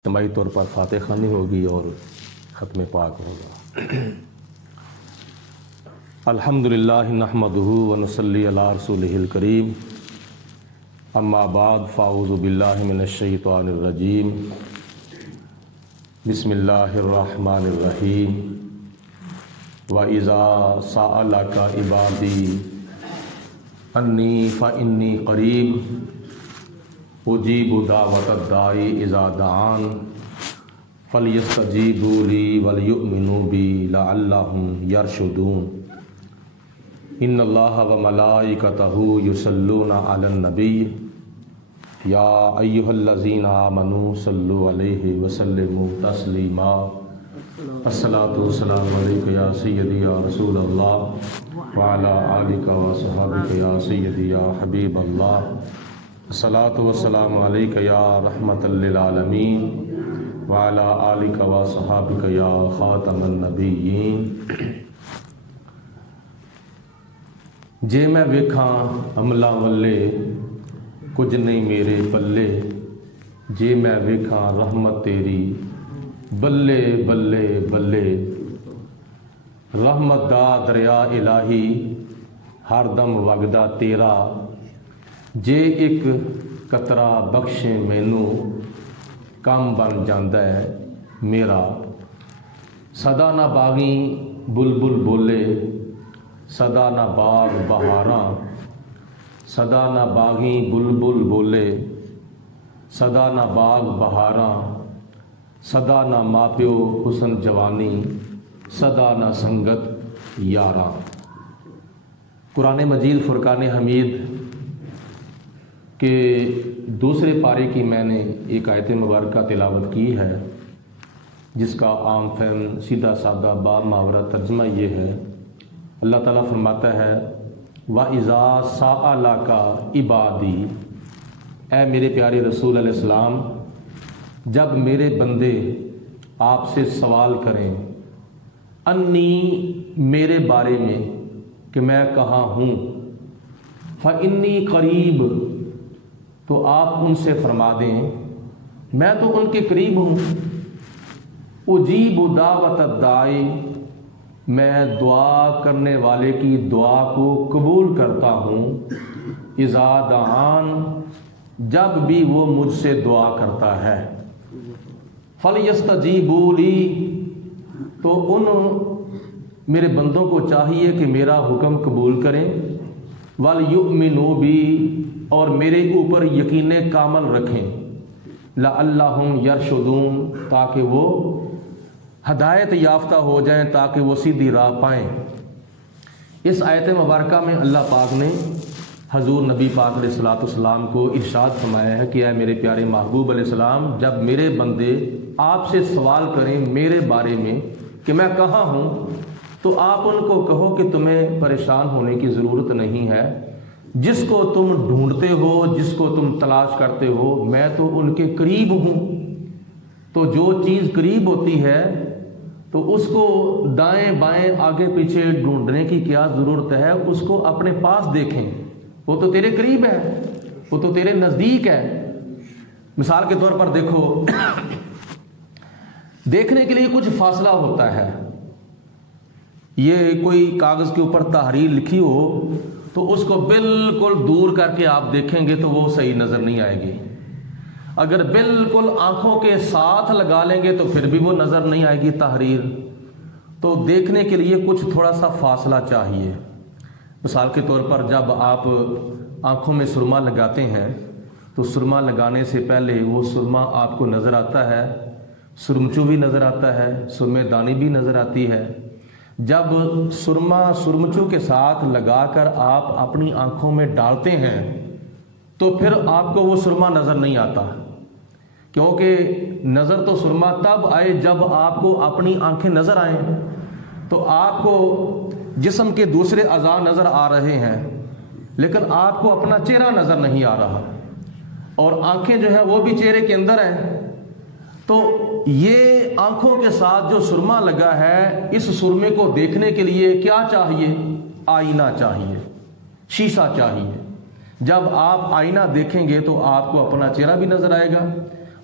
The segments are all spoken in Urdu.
اجتماعی طور پر فاتح خوانی ہوگی اور ختم پاک ہوگا۔ الحمدللہ نحمدہ ونصلی علی رسولہ الکریم، اما بعد فاعوذ باللہ من الشیطان الرجیم، بسم اللہ الرحمن الرحیم۔ وَإِذَا سَأَلَكَ عِبَادِي أَنِّي فَإِنِّي قَرِيبٌ اجیب دعوت الداعی اذا دعان فلیستجیبوا لی ولیؤمنوا بی لعلہم یرشدون۔ ان اللہ وملائکتہ یصلون علی النبی یا ایہا الذین آمنوا صلوا علیہ وسلموا تسلیما۔ الصلاۃ والسلام علیک یا سیدی یا رسول اللہ وعلی آلک وصحبک یا سیدی یا حبیب اللہ۔ الصلاۃ والسلام علیک یا رحمۃ للعالمین وعلی آلک وصحابک یا خاتم النبیین۔ جے میں ویکھاں عملاں والے کچھ نہیں میرے پلے، جے میں ویکھاں رحمت تیری بلے بلے بلے۔ رحمت دا دریا الہی ہر دم وگدا تیرا، جے ایک قطرہ بخشے مینوں کام بن جاندا ہے میرا۔ سدا نہ باغی بلبل بولے سدا نہ باغ بہاراں، سدا نہ باغی بلبل بولے سدا نہ باغ بہاراں، سدا نہ ماپیو حسن جوانی سدا نہ سنگت یاراں۔ قرآن مجید فرقان حمید کہ دوسرے پارے کی میں نے ایک آیت مبارکہ تلاوت کی ہے، جس کا عام فہم سیدھا سادہ با محاورہ ترجمہ یہ ہے۔ اللہ تعالیٰ فرماتا ہے وَإِذَا سَأَلَكَ عِبَادِي، اے میرے پیارے رسول علیہ السلام، جب میرے بندے آپ سے سوال کریں، انی میرے بارے میں کہ میں کہاں ہوں، فَإِنِّي قریب، تو آپ ان سے فرما دیں میں تو ان کے قریب ہوں۔ اجیب دعوت الداعی، میں دعا کرنے والے کی دعا کو قبول کرتا ہوں، اذا دعان، جب بھی وہ مجھ سے دعا کرتا ہے۔ فلیستجیبوا لی، تو ان میرے بندوں کو چاہیے کہ میرا حکم قبول کریں، ولیؤمنوا بی، اور میرے اوپر یقین کامل رکھیں، لعلہم یرشدون، تاکہ وہ ہدایت یافتہ ہو جائیں، تاکہ وہ سیدھی راہ پائیں۔ اس آیت مبارکہ میں اللہ پاک نے حضور نبی پاک علیہ الصلوۃ والسلام کو ارشاد فرمایا ہے کہ اے میرے پیارے محبوب علیہ السلام، جب میرے بندے آپ سے سوال کریں میرے بارے میں کہ میں کہاں ہوں، تو آپ ان کو کہو کہ تمہیں پریشان ہونے کی ضرورت نہیں ہے، جس کو تم ڈھونڈتے ہو، جس کو تم تلاش کرتے ہو، میں تو ان کے قریب ہوں۔ تو جو چیز قریب ہوتی ہے تو اس کو دائیں بائیں آگے پیچھے ڈھونڈنے کی کیا ضرورت ہے، اس کو اپنے پاس دیکھیں، وہ تو تیرے قریب ہے، وہ تو تیرے نزدیک ہے۔ مثال کے طور پر دیکھو، دیکھنے کے لیے کچھ فاصلہ ہوتا ہے، یہ کوئی کاغذ کے اوپر تحریر لکھی ہو تو اس کو بالکل دور کر کے آپ دیکھیں گے تو وہ صحیح نظر نہیں آئے گی، اگر بالکل آنکھوں کے ساتھ لگا لیں گے تو پھر بھی وہ نظر نہیں آئے گی تحریر۔ تو دیکھنے کے لیے کچھ تھوڑا سا فاصلہ چاہیے۔ مثال کے طور پر جب آپ آنکھوں میں سرما لگاتے ہیں تو سرما لگانے سے پہلے وہ سرما آپ کو نظر آتا ہے، سرمچو بھی نظر آتا ہے، سرمے دانی بھی نظر آتی ہے۔ جب سرما سرمچو کے ساتھ لگا کر آپ اپنی آنکھوں میں ڈالتے ہیں تو پھر آپ کو وہ سرما نظر نہیں آتا، کیونکہ نظر تو سرما تب آئے جب آپ کو اپنی آنکھیں نظر آئیں۔ تو آپ کو جسم کے دوسرے اعضاء نظر آ رہے ہیں لیکن آپ کو اپنا چہرہ نظر نہیں آ رہا، اور آنکھیں جو ہیں وہ بھی چہرے کے اندر ہیں۔ تو یہ آنکھوں کے ساتھ جو سرما لگا ہے، اس سرمے کو دیکھنے کے لیے کیا چاہیے؟ آئینہ چاہیے، شیشہ چاہیے۔ جب آپ آئینہ دیکھیں گے تو آپ کو اپنا چہرہ بھی نظر آئے گا،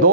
2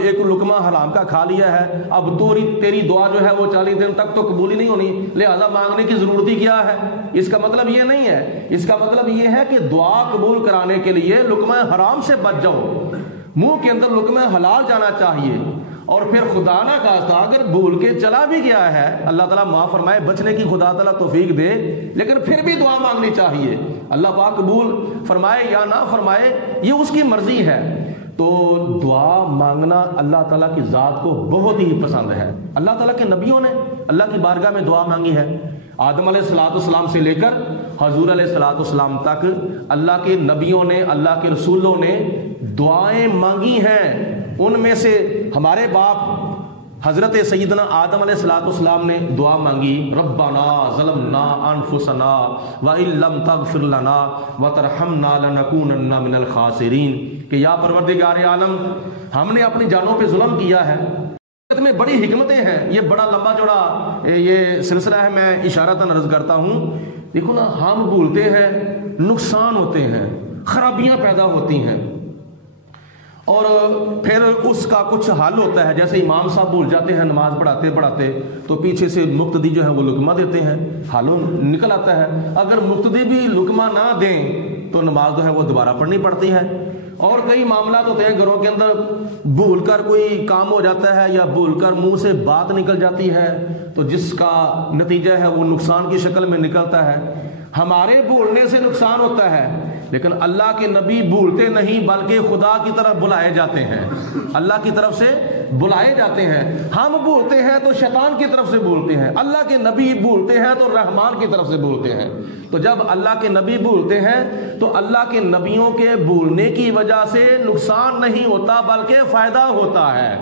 ایک لقمہ حرام کا کھا لیا ہے، اب تیری دعا جو ہے وہ 40 دن تک تو قبول ہی نہیں ہونی، لہذا مانگنے کی ضرورت ہی کیا ہے۔ اس کا مطلب یہ نہیں ہے، اس کا مطلب یہ ہے کہ دعا قبول کرانے کے لیے لقمہ حرام سے بچ جاؤ، منہ کے اندر لقمہ حلال جانا چاہیے، اور پھر خدا نہ خواستہ اگر بھول کے چلا بھی گیا ہے، اللہ تعالیٰ معاف فرمائے، بچنے کی خدا تعالیٰ توفیق دے، لیکن پھر بھی دعا مانگنی چاہیے۔ اللہ پاک قبول فرمائے یا نہ فرمائے یہ اس کی مرضی ہے۔ تو دعا مانگنا اللہ تعالیٰ کی ذات کو بہت ہی پسند ہے۔ اللہ تعالیٰ کے نبیوں نے اللہ کی بارگاہ میں دعا مانگی ہے، آدم علیہ السلام سے لے کر حضور علیہ السلام تک اللہ کے نبیوں نے، اللہ کے رسولوں نے دعائیں مانگی ہیں۔ ان میں سے ہمارے باپ حضرت سیدنا آدم علیہ السلام نے دعا مانگی، ربنا ظلمنا انفسنا وان لم تغفر لنا وترحمنا لنکونن من الخاسرین، کہ یا پروردگار عالم ہم نے اپنی جانوں پہ ظلم کیا ہے۔ میں بڑی حکمتیں ہیں، یہ بڑا لمبا چوڑا یہ سلسلہ ہے، میں اشارتاً عرض کرتا ہوں۔ دیکھو نا، ہم بھولتے ہیں، نقصان ہوتے ہیں، خرابیاں پیدا ہوتی ہیں، اور پھر اس کا کچھ حل ہوتا ہے۔ جیسے امام صاحب بھول جاتے ہیں نماز پڑھاتے پڑھاتے، تو پیچھے سے مقتدی جو ہے وہ لقمہ دیتے ہیں، حل نکل آتا ہے۔ اگر مقتدی بھی لقمہ نہ دیں تو نماز جو ہے وہ دوبارہ پڑھنی پڑتی ہے۔ اور کئی معاملات ہوتے ہیں گھروں کے اندر، بھول کر کوئی کام ہو جاتا ہے یا بھول کر منہ سے بات نکل جاتی ہے، تو جس کا نتیجہ ہے وہ نقصان کی شکل میں نکلتا ہے۔ ہمارے بھولنے سے نقصان ہوتا ہے، لیکن اللہ کے نبی بھولتے نہیں بلکہ خدا کی طرف بلائے جاتے ہیں، اللہ کی طرف سے بلائے جاتے ہیں۔ ہم بھولتے ہیں تو شیطان کی طرف سے بھولتے ہیں، اللہ کے نبی بھولتے ہیں تو رحمان کی طرف سے بھولتے ہیں۔ تو جب اللہ کے نبی بھولتے ہیں تو اللہ کے نبیوں کے بھولنے کی وجہ سے نقصان نہیں ہوتا بلکہ فائدہ ہوتا ہے۔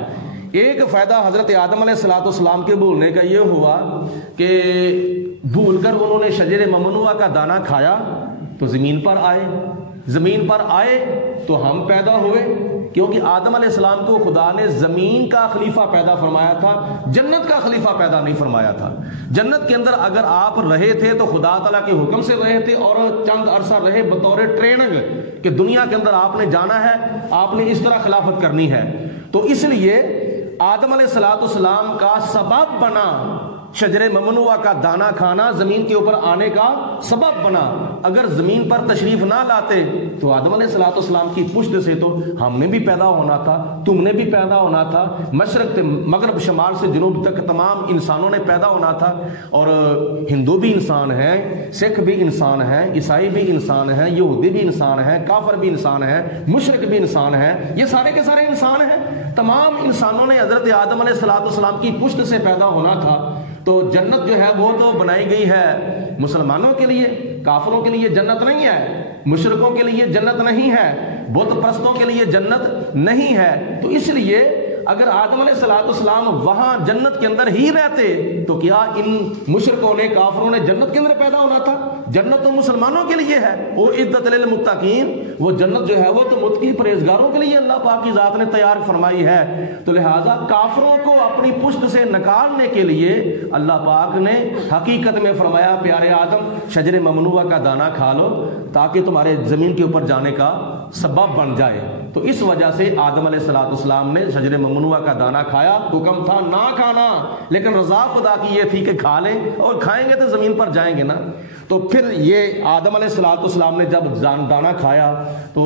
ایک فائدہ حضرت آدم علیہ السلام کے بھولنے کا یہ ہوا کہ بھول کر انہوں نے شجر ممنوعہ کا دانہ کھایا تو زمین پر آئے تو ہم پیدا ہوئے، کیونکہ آدم علیہ السلام کو خدا نے زمین کا خلیفہ پیدا فرمایا تھا، جنت کا خلیفہ پیدا نہیں فرمایا تھا۔ جنت کے اندر اگر آپ رہے تھے تو خدا تعالیٰ کے حکم سے رہے تھے، اور چند عرصہ رہے بطور ٹریننگ کہ دنیا کے اندر آپ نے جانا ہے، آپ نے اس طرح خلافت کرنی ہے۔ تو اس لیے آدم علیہ السلام کا سبب بنا شجر ممنوعہ کا دانہ کھانا، زمین کے اوپر آنے کا سبب بنا۔ اگر زمین پر تشریف نہ لاتے تو آدم علیہ السلام کی پشت سے تو ہم نے بھی پیدا ہونا تھا، تم نے بھی پیدا ہونا تھا، مشرق سے مغرب، شمال سے جنوب تک تمام انسانوں نے پیدا ہونا تھا۔ اور ہندو بھی انسان ہیں، سکھ بھی انسان ہیں، عیسائی بھی انسان ہیں، یہودی بھی انسان ہیں، کافر بھی انسان ہیں، مشرک بھی انسان ہیں، یہ سارے کے سارے انسان ہیں۔ تمام انسانوں نے حضرت آدم علیہ السلام کی پشت سے پیدا ہونا تھا۔ تو جنت جو ہے وہ تو بنائی گئی ہے مسلمانوں کے لیے، کافروں کے لیے جنت نہیں ہے، مشرکوں کے لیے جنت نہیں ہے، بت پرستوں کے لیے جنت نہیں ہے۔ تو اس لیے اگر آدم علیہ السلام وہاں جنت کے اندر ہی رہتے تو کیا ان مشرکوں نے، کافروں نے جنت کے اندر پیدا ہونا تھا؟ جنت تو مسلمانوں کے لیے ہے، وہ عدت للمتقین، وہ جنت جو ہے وہ تو متقی پرہیزگاروں کے لیے اللہ پاک کی ذات نے تیار فرمائی ہے۔ تو لہٰذا کافروں کو اپنی پشت سے نکالنے کے لیے اللہ پاک نے حقیقت میں فرمایا، پیارے آدم شجر ممنوعہ کا دانہ کھا لو تاکہ تمہارے زمین کے اوپر جانے کا سبب بن جائے۔ تو اس وجہ سے آدم علیہ السلام نے شجر ممنوعہ کا دانہ کھایا، حکم تھا نہ کھانا، لیکن رضا خدا کی یہ تھی کہ کھا لیں، اور کھائیں گے تو زمین پر جائیں گے نا۔ تو پھر یہ آدم علیہ السلام نے جب دانہ کھایا تو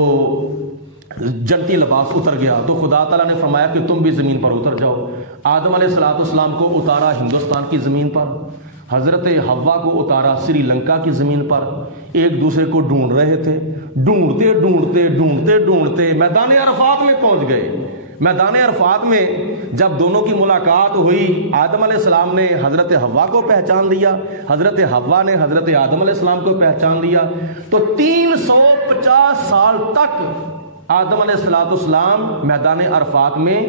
جنتی لباس اتر گیا، تو خدا تعالیٰ نے فرمایا کہ تم بھی زمین پر اتر جاؤ۔ آدم علیہ السلام کو اتارا ہندوستان کی زمین پر، حضرت حوا کو اتارا سری لنکا کی زمین پر۔ ایک دوسرے کو ڈھونڈ رہے تھے، ڈھونڈتے میدان عرفات میں پہنچ گئے۔ میدان عرفات میں جب دونوں کی ملاقات ہوئی، آدم علیہ السلام نے حضرت حوا کو پہچان لیا، حضرت حوا نے حضرت آدم علیہ السلام کو پہچان لیا۔ تو 350 سال تک آدم علیہ السلام میدان عرفات میں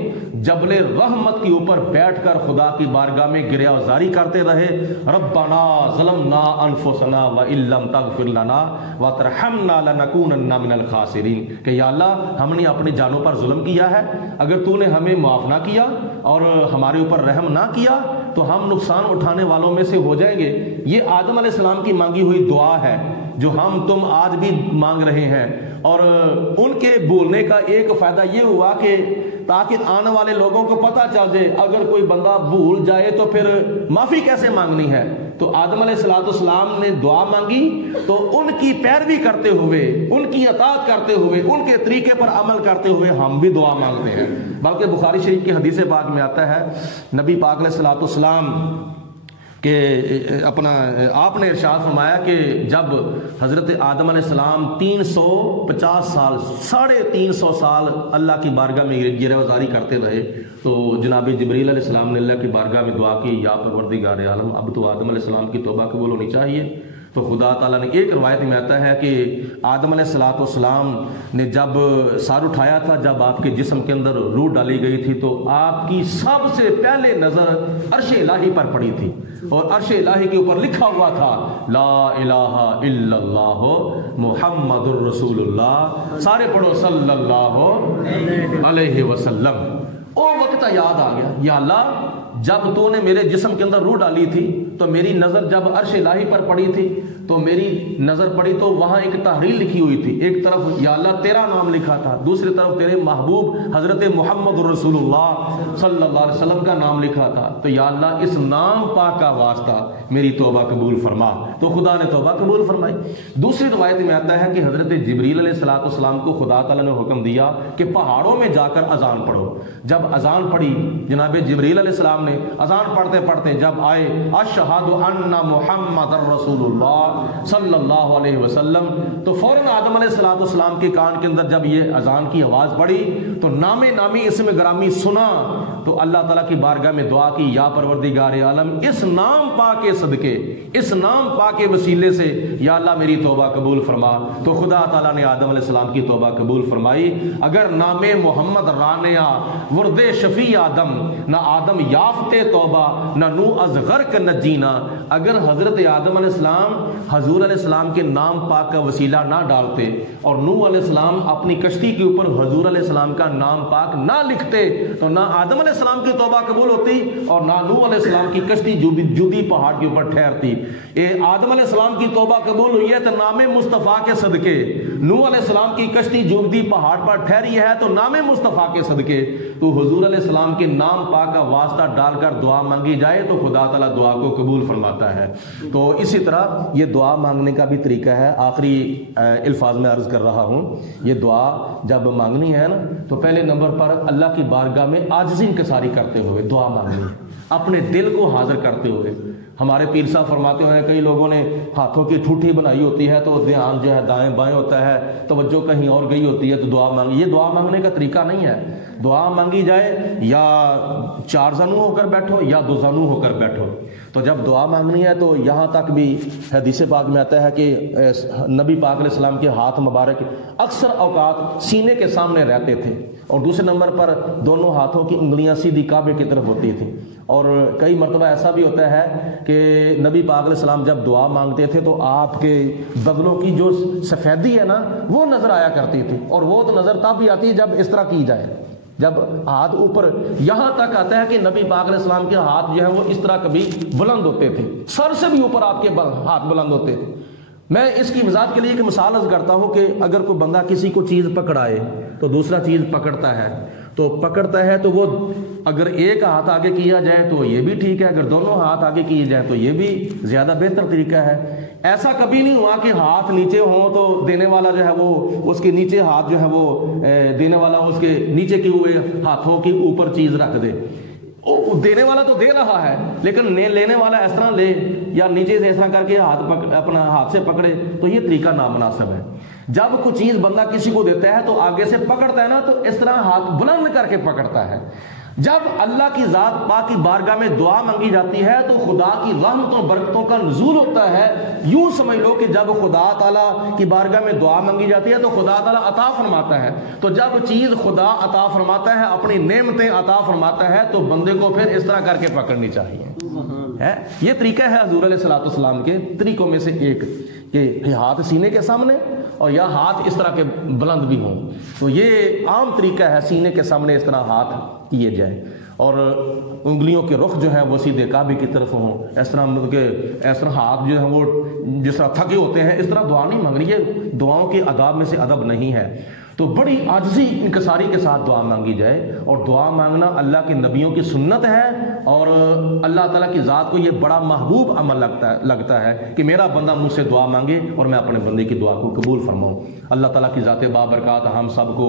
جبل رحمت کے اوپر بیٹھ کر خدا کی بارگاہ میں گریہ وزاری کرتے رہے، ربنا ظلمنا انفسنا وان لم تغفر لنا وترحمنا لنکونن من الخاسرین، کہ یا اللہ ہم نے اپنی جانوں پر ظلم کیا ہے، اگر تو نے ہمیں معاف نہ کیا اور ہمارے اوپر رحم نہ کیا تو ہم نقصان اٹھانے والوں میں سے ہو جائیں گے۔ یہ آدم علیہ السلام کی مانگی ہوئی دعا ہے جو ہم تم آج بھی مانگ رہے ہیں۔ اور ان کے بولنے کا ایک فائدہ یہ ہوا کہ تاکہ آنے والے لوگوں کو پتہ چل جائے اگر کوئی بندہ بھول جائے تو پھر معافی کیسے مانگنی ہے۔ تو آدم علیہ السلام نے دعا مانگی تو ان کی پیروی کرتے ہوئے، ان کی اطاعت کرتے ہوئے، ان کے طریقے پر عمل کرتے ہوئے ہم بھی دعا مانگتے ہیں۔ بلکہ بخاری شریف کی حدیث پاک میں آتا ہے، نبی پاک علیہ السلام کہ آپ نے ارشاد فرمایا کہ جب حضرت آدم علیہ السلام 350 سال 350 سال اللہ کی بارگاہ میں گرہ وزاری کرتے رہے تو جناب جبریل علیہ السلام نے اللہ کی بارگاہ میں دعا کی، یا پروردگار عالم اب تو آدم علیہ السلام کی توبہ قبول ہونی چاہیے۔ تو خدا تعالیٰ نے ایک روایت میں آتا ہے کہ آدم علیہ السلام نے جب سر اٹھایا تھا، جب آپ کے جسم کے اندر روح ڈالی گئی تھی تو آپ کی سب سے پہلے نظر عرش الہی پر پڑی تھی، اور عرش الہی کے اوپر لکھا ہوا تھا لا الہ الا اللہ محمد الرسول اللہ، سارے پڑھو صلی اللہ علیہ وسلم۔ او وقت یاد آ گیا، یا اللہ جب تو نے میرے جسم کے اندر روح ڈالی تھی تو میری نظر جب عرش الہی پر پڑی تھی تو میری نظر پڑی تو وہاں ایک تحریر لکھی ہوئی تھی، ایک طرف یا اللہ تیرا نام لکھا تھا، دوسری طرف تیرے محبوب حضرت محمد رسول اللہ صلی اللہ علیہ وسلم کا نام لکھا تھا۔ تو یا اللہ اس نام پاک کا واسطہ میری توبہ قبول فرما۔ تو خدا نے توبہ قبول فرمائی۔ دوسری روایت میں آتا ہے کہ حضرت جبریل علیہ السلام کو خدا تعالیٰ نے حکم دیا کہ پہاڑوں میں جا کر اذان پڑھو۔ جب اذان پڑھی جناب جبریل علیہ السلام نے، اذان پڑھتے پڑھتے جب آئے اشہد ان محمد رسول اللہ صلی اللہ علیہ وسلم، تو فوراً آدم علیہ السلام کے کان کے اندر جب یہ اذان کی آواز پڑی تو نامی اسم گرامی سنا تو اللہ تعالیٰ کی بارگاہ میں دعا کی، یا پروردگار عالم اس نام پاک کے صدقے، اس نام پاک کے وسیلے سے یا اللہ میری توبہ قبول فرما۔ تو خدا تعالیٰ نے آدم علیہ السلام کی توبہ قبول فرمائی۔ اگر نام محمد رانیا ورد شفیع آدم، نہ آدم یافتے توبہ نہ نو از غرق نجینا، اگر حضرت آدم علیہ السلام حضور علیہ السلام کے نام پاک کا وسیلہ نہ ڈالتے اور نوح علیہ السلام اپنی کشتی کے اوپر حضور علیہ السلام کا نام پاک نہ لکھتے تو نہ آدم علیہ السلام کی توبہ قبول ہوتی اور نہ نوح علیہ السلام کی کشتی جودی پہاڑ کے اوپر ٹھہرتی۔ آدم علیہ السلام کی توبہ قبول ہوئی ہے تو نام مصطفیٰ کے صدقے، نوح علیہ السلام کی کشتی جودی پہاڑ پر ٹھہری ہے تو نام مصطفیٰ کے صدقے۔ تو حضور علیہ السلام کے نام پاک کا واسطہ ڈال کر دعا مانگی جائے تو خدا تعالیٰ دعا کو قبول فرماتا ہے۔ تو اسی طرح یہ دعا مانگنے کا بھی طریقہ ہے۔ آخری الفاظ میں عرض کر رہا ہوں، یہ دعا جب مانگنی ہے نا تو پہلے نمبر پر اللہ کی بارگاہ میں عاجزی انکساری کرتے ہوئے دعا مانگنی ہے، اپنے دل کو حاضر کرتے ہوئے۔ ہمارے پیر صاحب فرماتے ہیں کئی لوگوں نے ہاتھوں کی ٹھوٹھی بنائی ہوتی ہے تو دھیان جو ہے دائیں بائیں ہوتا ہے، توجہ کہیں اور گئی ہوتی ہے تو دعا مانگی، یہ دعا مانگنے کا طریقہ نہیں ہے۔ دعا مانگی جائے یا 4 زانو ہو کر بیٹھو یا 2 زانو ہو کر بیٹھو۔ تو جب دعا مانگنی ہے تو یہاں تک بھی حدیث پاک میں آتا ہے کہ نبی پاک علیہ السلام کے ہاتھ مبارک اکثر اوقات سینے کے سامنے رہتے تھے، اور دوسرے نمبر پر دونوں ہاتھوں کی انگلیاں سیدھی کعبے کی طرف ہوتی تھیں۔ اور کئی مرتبہ ایسا بھی ہوتا ہے کہ نبی پاک علیہ السلام جب دعا مانگتے تھے تو آپ کے بغلوں کی جو سفیدی ہے نا وہ نظر آیا کرتی تھی، اور وہ تو نظر تب بھی آتی ہے جب اس طرح کی جائے، جب ہاتھ اوپر یہاں تک آتا ہے کہ نبی پاک علیہ السلام کے ہاتھ جو ہیں وہ اس طرح کبھی بلند ہوتے تھے، سر سے بھی اوپر آپ کے ہاتھ بلند ہوتے تھے۔ میں اس کی وضاحت کے لیے ایک مثال عرض کرتا ہوں کہ اگر کوئی بندہ کسی کو چیز پکڑائے تو دوسرا چیز پکڑتا ہے تو وہ اگر ایک ہاتھ آگے کیا جائے تو یہ بھی ٹھیک ہے، اگر دونوں ہاتھ آگے کیے جائیں تو یہ بھی زیادہ بہتر طریقہ ہے۔ ایسا کبھی نہیں ہوا کہ ہاتھ نیچے ہوں تو دینے والا جو ہے وہ اس کے نیچے ہاتھ جو ہے وہ دینے والا اس کے نیچے کے ہوئے ہاتھوں کے اوپر چیز رکھ دے۔ دینے والا تو دے رہا ہے لیکن لینے والا اس طرح لے یا نیچے سے اس طرح کر کے اپنا ہاتھ سے پکڑے، تو یہ طریقہ نامناسب ہے۔ جب کوئی چیز بندہ کسی کو دیتا ہے تو آگے سے پکڑتا ہے نا تو اس طرح ہاتھ بلند کر کے پکڑتا ہے۔ جب اللہ کی ذات پاک کی بارگاہ میں دعا مانگی جاتی ہے تو خدا کی رحمتوں برکتوں کا نزول ہوتا ہے۔ یوں سمجھ لو کہ جب خدا تعالیٰ کی بارگاہ میں دعا مانگی جاتی ہے تو خدا تعالیٰ عطا فرماتا ہے۔ تو جب چیز خدا عطا فرماتا ہے، اپنی نعمتیں عطا فرماتا ہے، تو بندے کو پھر اس طرح کر کے پکڑنی چاہیے۔ یہ طریقہ ہے حضور علیہ السلام کے طریقوں میں سے ایک کہ ہاتھ سینے کے سامنے اور یا ہاتھ اس طرح کے بلند بھی ہوں۔ تو یہ عام طریقہ ہے، سینے کے سامنے اس طرح ہاتھ کیے جائیں اور انگلیوں کے رخ جو ہے وہ سیدھے کعبے کی طرف ہوں۔ اس طرح مطلب کہ اس طرح ہاتھ جو ہیں وہ جس طرح تھکے ہوتے ہیں اس طرح دعا نہیں مانگنی، یہ دعاؤں کے آداب میں سے ادب نہیں ہے۔ تو بڑی عاجزی انکساری کے ساتھ دعا مانگی جائے، اور دعا مانگنا اللہ کے نبیوں کی سنت ہے، اور اللہ تعالیٰ کی ذات کو یہ بڑا محبوب عمل لگتا ہے کہ میرا بندہ مجھ سے دعا مانگے اور میں اپنے بندے کی دعا کو قبول فرماؤں۔ اللہ تعالیٰ کی ذات بابرکات ہم سب کو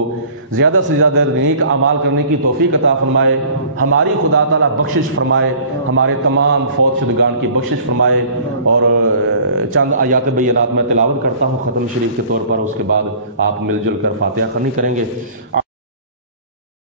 زیادہ سے زیادہ نیک اعمال کرنے کی توفیق عطا فرمائے، ہماری خدا تعالیٰ بخشش فرمائے، ہمارے تمام فوت شدگان کی بخشش فرمائے۔ اور چند آیات بینات میں تلاوت کرتا ہوں ختم شریف کے طور پر، اس کے بعد آپ مل جل کر فاتحہ خوانی کریں گے۔